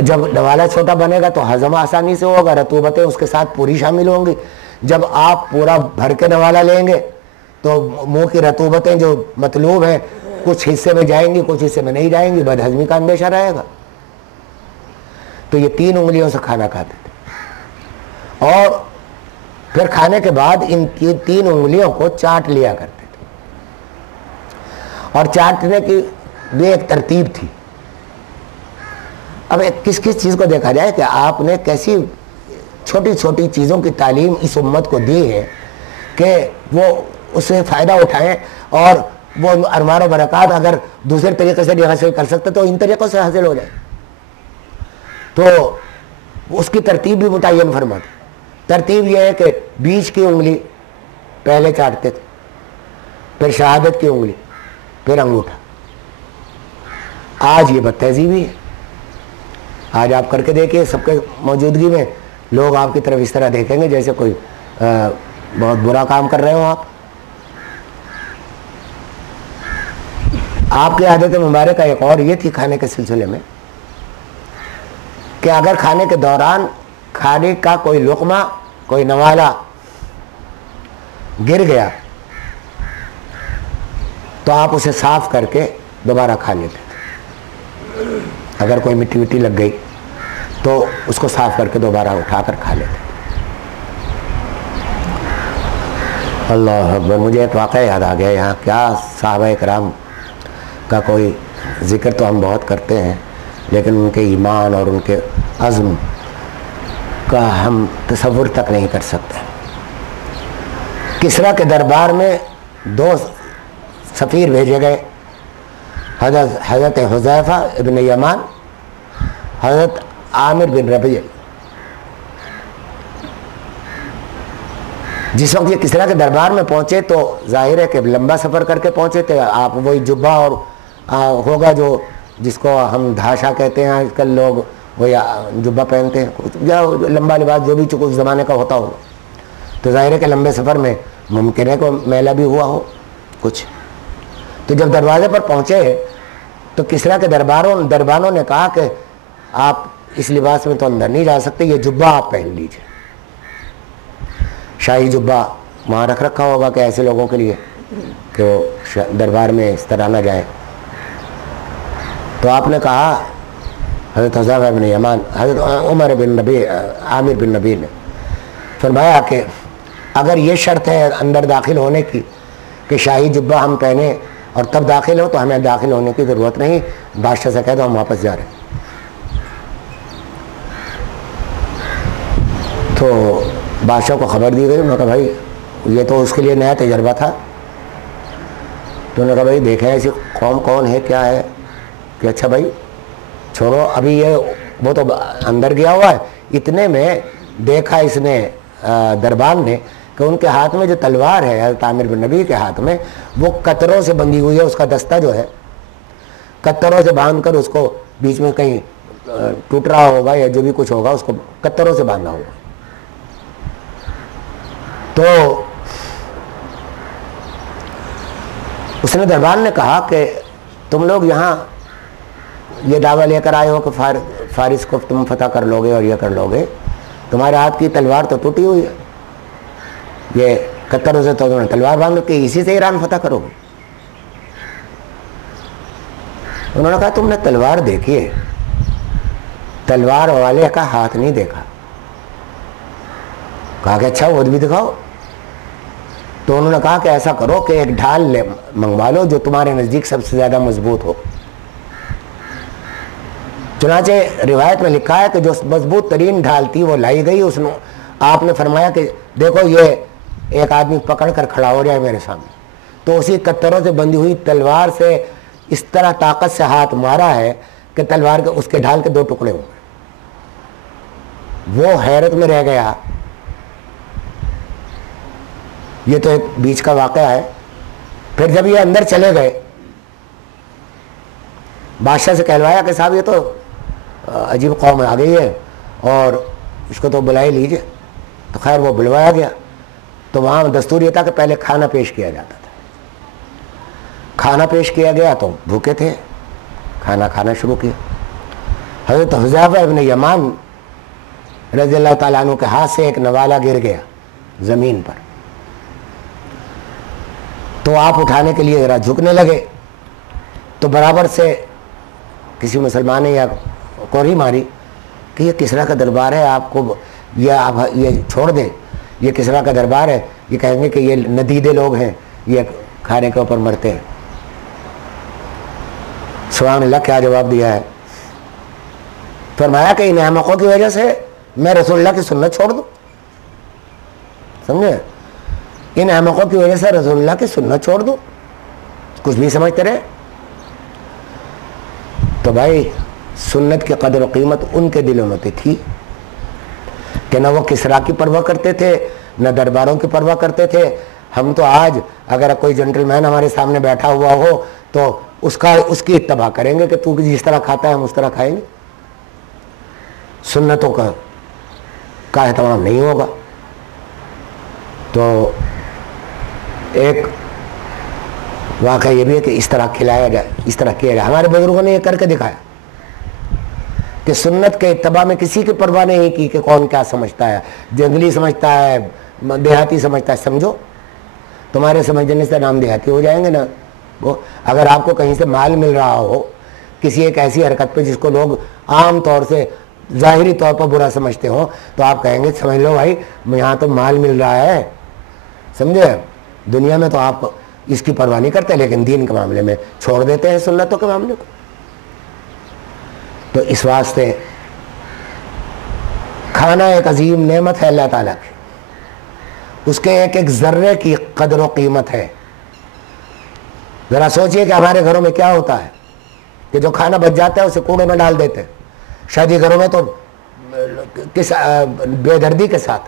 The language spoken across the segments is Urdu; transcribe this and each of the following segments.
جب نوالا چھوٹا بنے گا تو ہضم آسانی سے ہوگا، رطوبتیں اس کے ساتھ پوری شامل ہوں گی. جب آپ پورا بھر کے نوالا لیں گے تو منہ کی رطوبتیں جو مطلوب ہیں کچھ حصے میں جائیں گی، کچھ حصے میں نہیں جائیں گی، بد ہضمی کا اندیشہ رہے گا. تو یہ 3 انگلیوں سے کھانا کھاتے تھے، اور پھر کھانے کے بعد ان کی 3 انگلیوں کو چاٹ لیا کرتے تھے. اور چاٹنے کی بھی ایک ترتیب تھی. اب کس چیز کو دیکھا جائے کہ آپ نے کیسی چھوٹی چھوٹی چیزوں کی تعلیم اس امت کو دی ہے کہ وہ اس سے فائدہ اٹھائیں، اور وہ ارمان و برکات اگر دوسرے طریقے سے نہیں حاصل کر سکتے تو ان طریقوں سے حاصل ہو جائے. تو اس کی ترتیب بھی متعین فرما دی. ترتیب یہ ہے کہ بیچ کی انگلی پہلے چاٹتے تھے، پھر شہادت کی انگلی، پھر انگوٹھا. آج یہ بد تہذیبی ہے. آج آپ کر کے دیکھیے، سب کے موجودگی میں لوگ آپ کی طرف اس طرح دیکھیں گے جیسے کوئی بہت برا کام کر رہے ہو. آپ کی عادت مبارکہ ایک اور یہ تھی کھانے کے سلسلے میں کہ اگر کھانے کے دوران کھانے کا کوئی لقمہ، کوئی نوالا گر گیا تو آپ اسے صاف کر کے دوبارہ کھا لیتے تھے. اگر کوئی مٹی وٹی لگ گئی تو اس کو صاف کر کے دوبارہ اٹھا کر کھا لیتے تھے. اللہ اکبر. مجھے ایک واقعہ یاد آ گیا یہاں. کیا صحابہ کرام کا کوئی ذکر تو ہم بہت کرتے ہیں، لیکن ان کے ایمان اور ان کے عزم کا ہم تصور تک نہیں کر سکتے. کسریٰ کے دربار میں 2 سفیر بھیجے گئے، حضرت حذیفہ ابن یمان، حضرت عامر بن ربیع. جس وقت یہ کسریٰ کے دربار میں پہنچے تو ظاہر ہے کہ لمبا سفر کر کے پہنچے تھے. آپ وہی جبہ اور ہوگا جو جس کو ہم دھاشا کہتے ہیں آج کل لوگ، وہی جبہ پہنتے ہیں یا لمبا لباس جو بھی چکو اس زمانے کا ہوتا ہوگا. تو ظاہر ہے کہ لمبے سفر میں ممکن ہے کہ میلہ بھی ہوا ہو کچھ. تو جب دروازے پر پہنچے تو کسریٰ کے دربانوں نے کہا کہ آپ اس لباس میں تو اندر نہیں جا سکتے، یہ جبہ آپ پہن لیجیے. شاہی جبہ وہاں رکھا ہوگا کہ ایسے لوگوں کے لیے کہ وہ دربار میں اس طرح نہ جائیں. تو آپ نے کہا، حضرت حذیفہ بن یمان، حضرت عمر بن ربیع، عامر بن ربیع نے فرمایا کہ اگر یہ شرط ہے اندر داخل ہونے کی کہ شاہی جبہ ہم پہنیں اور تب داخل ہو تو ہمیں داخل ہونے کی ضرورت نہیں، بادشاہ سے کہہ دو ہم واپس جا رہے ہیں. تو بادشاہ کو خبر دی گئی. انہوں نے کہا بھائی یہ تو اس کے لیے نیا تجربہ تھا. تو انہوں نے کہا بھائی دیکھیں ایسی قوم کون ہے کیا ہے کہ اچھا بھائی چھوڑو ابھی یہ وہ تو اندر گیا ہوا ہے. اتنے میں دیکھا اس نے دربان نے کہ ان کے ہاتھ میں جو تلوار ہے حضرت عامر بن ربیع کے ہاتھ میں وہ قطروں سے بندھی ہوئی ہے. اس کا دستہ جو ہے قطروں سے باندھ کر اس کو بیچ میں کہیں ٹوٹ رہا ہوگا یا جو بھی کچھ ہوگا اس کو قطروں سے باندھا ہوگا. تو اس نے دربان نے کہا کہ تم لوگ یہاں یہ دعویٰ لے کر آئے ہو کہ فارس کو تم فتح کر لو گے اور یہ کر لو گے، تمہارے ہاتھ کی تلوار تو ٹوٹی ہوئی ہے، یہ قطروں سے تو تم نے تلوار باندھ کے اسی سے ایران فتح کرو گے. انہوں نے کہا تم نے تلوار دیکھی ہے، تلوار والے کا ہاتھ نہیں دیکھا. کہا کہ اچھا وہ بھی دکھاؤ. تو انہوں نے کہا کہ ایسا کرو کہ ایک ڈھال منگوا لو جو تمہارے نزدیک سب سے زیادہ مضبوط ہو. چنانچہ روایت میں لکھا ہے کہ جو مضبوط ترین ڈھال تھی وہ لائی گئی. اس نے آپ نے فرمایا کہ دیکھو یہ ایک آدمی پکڑ کر کھڑا ہو جائے میرے سامنے. تو اسی قطروں سے بندھی ہوئی تلوار سے اس طرح طاقت سے ہاتھ مارا ہے کہ تلوار کے اس کے ڈھال کے 2 ٹکڑے ہو گئے. وہ حیرت میں رہ گیا. یہ تو ایک بیچ کا واقعہ ہے. پھر جب یہ اندر چلے گئے بادشاہ سے کہلوایا کہ صاحب یہ تو عجیب قوم آ گئی ہے اور اس کو تو بلا ہی لیجیے. تو خیر وہ بلوایا گیا. تو وہاں دستور یہ تھا کہ پہلے کھانا پیش کیا جاتا تھا. کھانا پیش کیا گیا تو بھوکے تھے، کھانا کھانا شروع کیا. حضرت حذیفہ ابن یمان رضی اللہ تعالیٰ عنہ کے ہاتھ سے ایک نوالا گر گیا زمین پر، تو آپ اٹھانے کے لیے ذرا جھکنے لگے تو برابر سے کسی مسلمان نے یا کوری ماری کہ یہ کسریٰ کا دربار ہے، آپ کو یہ چھوڑ دیں، یہ کسریٰ کا دربار ہے، یہ کہیں گے کہ یہ ندیدے لوگ ہیں، یہ کھانے کے اوپر مرتے ہیں۔ سبحان اللہ، کیا جواب دیا ہے؟ فرمایا کہ ان احمقوں کی وجہ سے میں رسول اللہ کی سنت چھوڑ دوں، سمجھے؟ ان احمقوں کی وجہ سے رسول اللہ کی سنت چھوڑ دوں، کچھ بھی سمجھتے رہے۔ تو بھائی سنت کی قدر و قیمت ان کے دلوں میں تھی کہ نہ وہ کسریٰ کی پرواہ کرتے تھے نہ درباروں کی پرواہ کرتے تھے۔ ہم تو آج اگر کوئی جنٹل مین ہمارے سامنے بیٹھا ہوا ہو تو اس کی اتباع کریں گے کہ تو جس طرح کھاتا ہے ہم اس طرح کھائیں گے، سنتوں کا اہتمام نہیں ہوگا۔ تو ایک واقعہ یہ بھی ہے کہ اس طرح کھلایا جائے، اس طرح کیا جائے۔ ہمارے بزرگوں نے یہ کر کے دکھایا کہ سنت کے اتباع میں کسی کی پرواہ نہیں کی کہ کون کیا سمجھتا ہے، جنگلی سمجھتا ہے، دیہاتی سمجھتا ہے۔ سمجھو، تمہارے سمجھنے سے نام دیہاتی ہو جائیں گے نا۔ اگر آپ کو کہیں سے مال مل رہا ہو کسی ایک ایسی حرکت پہ جس کو لوگ عام طور سے ظاہری طور پر برا سمجھتے ہوں تو آپ کہیں گے سمجھ لو بھائی یہاں تو مال مل رہا ہے، سمجھے؟ دنیا میں تو آپ اس کی پرواہ نہیں کرتے، لیکن دین کے معاملے میں چھوڑ دیتے ہیں سنتوں کے معاملے کو۔ تو اس واسطے کھانا ایک عظیم نعمت ہے اللہ تعالیٰ کی، اس کے ایک ایک ذرے کی قدر و قیمت ہے۔ ذرا سوچئے کہ ہمارے گھروں میں کیا ہوتا ہے کہ جو کھانا بچ جاتا ہے اسے کوڑے میں ڈال دیتے ہیں۔ شادی گھروں میں تو کس بے دردی کے ساتھ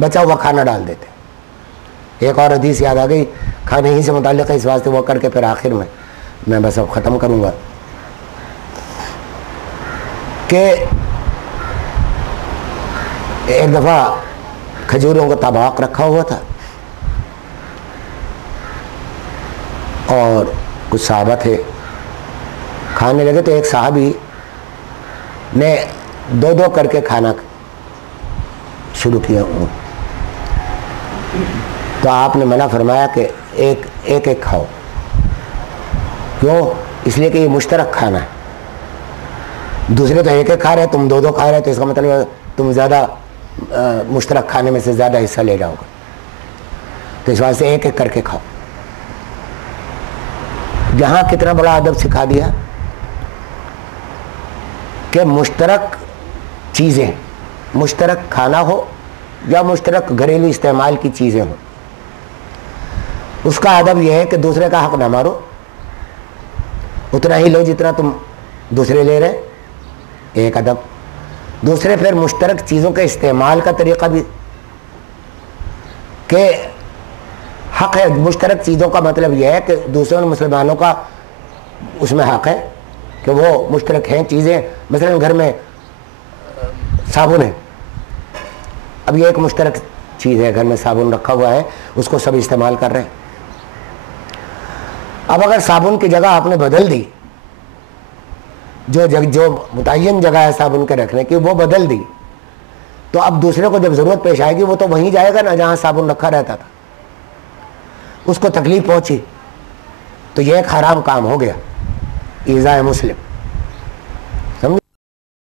بچا ہوا کھانا ڈال دیتے۔ ایک اور حدیث یاد آ گئی کھانے ہی سے متعلق ہے، اس واسطے وہ کر کے پھر آخر میں بس اب ختم کروں گا کہ ایک دفعہ کھجوروں کا طباق رکھا ہوا تھا اور کچھ صحابہ تھے، کھانے لگے تو ایک صحابی نے دو دو کر کے کھانا شروع کیا، تو آپ نے منع فرمایا کہ ایک ایک کھاؤ۔ کیوں؟ اس لیے کہ یہ مشترک کھانا ہے، دوسرے تو ایک ایک کھا رہے تم دو دو کھا رہے تو اس کا مطلب تم زیادہ مشترک کھانے میں سے زیادہ حصہ لے جاؤ گے، تو اس واسطے ایک ایک کر کے کھاؤ۔ جہاں کتنا بڑا ادب سکھا دیا کہ مشترک چیزیں، مشترک کھانا ہو یا مشترک گھریلو استعمال کی چیزیں ہوں، اس کا ادب یہ ہے کہ دوسرے کا حق نہ مارو، اتنا ہی لو جتنا تم دوسرے لے رہے، ایک ادب۔ دوسرے پھر مشترک چیزوں کے استعمال کا طریقہ بھی کہ حق ہے، مشترک چیزوں کا مطلب یہ ہے کہ دوسرے مسلمانوں کا اس میں حق ہے کہ وہ مشترک ہیں چیزیں، مثلا گھر میں صابن ہے، اب یہ ایک مشترک چیز ہے، گھر میں صابن رکھا ہوا ہے، اس کو سب استعمال کر رہے ہیں۔ اب اگر صابن کی جگہ آپ نے بدل دی، جو متعین جگہ ہے صابن کے رکھنے کی وہ بدل دی، تو اب دوسرے کو جب ضرورت پیش آئے گی وہ تو وہیں جائے گا نا جہاں صابن رکھا رہتا تھا، اس کو تکلیف پہنچی تو یہ ایک حرام کام ہو گیا، ایذاء مسلم۔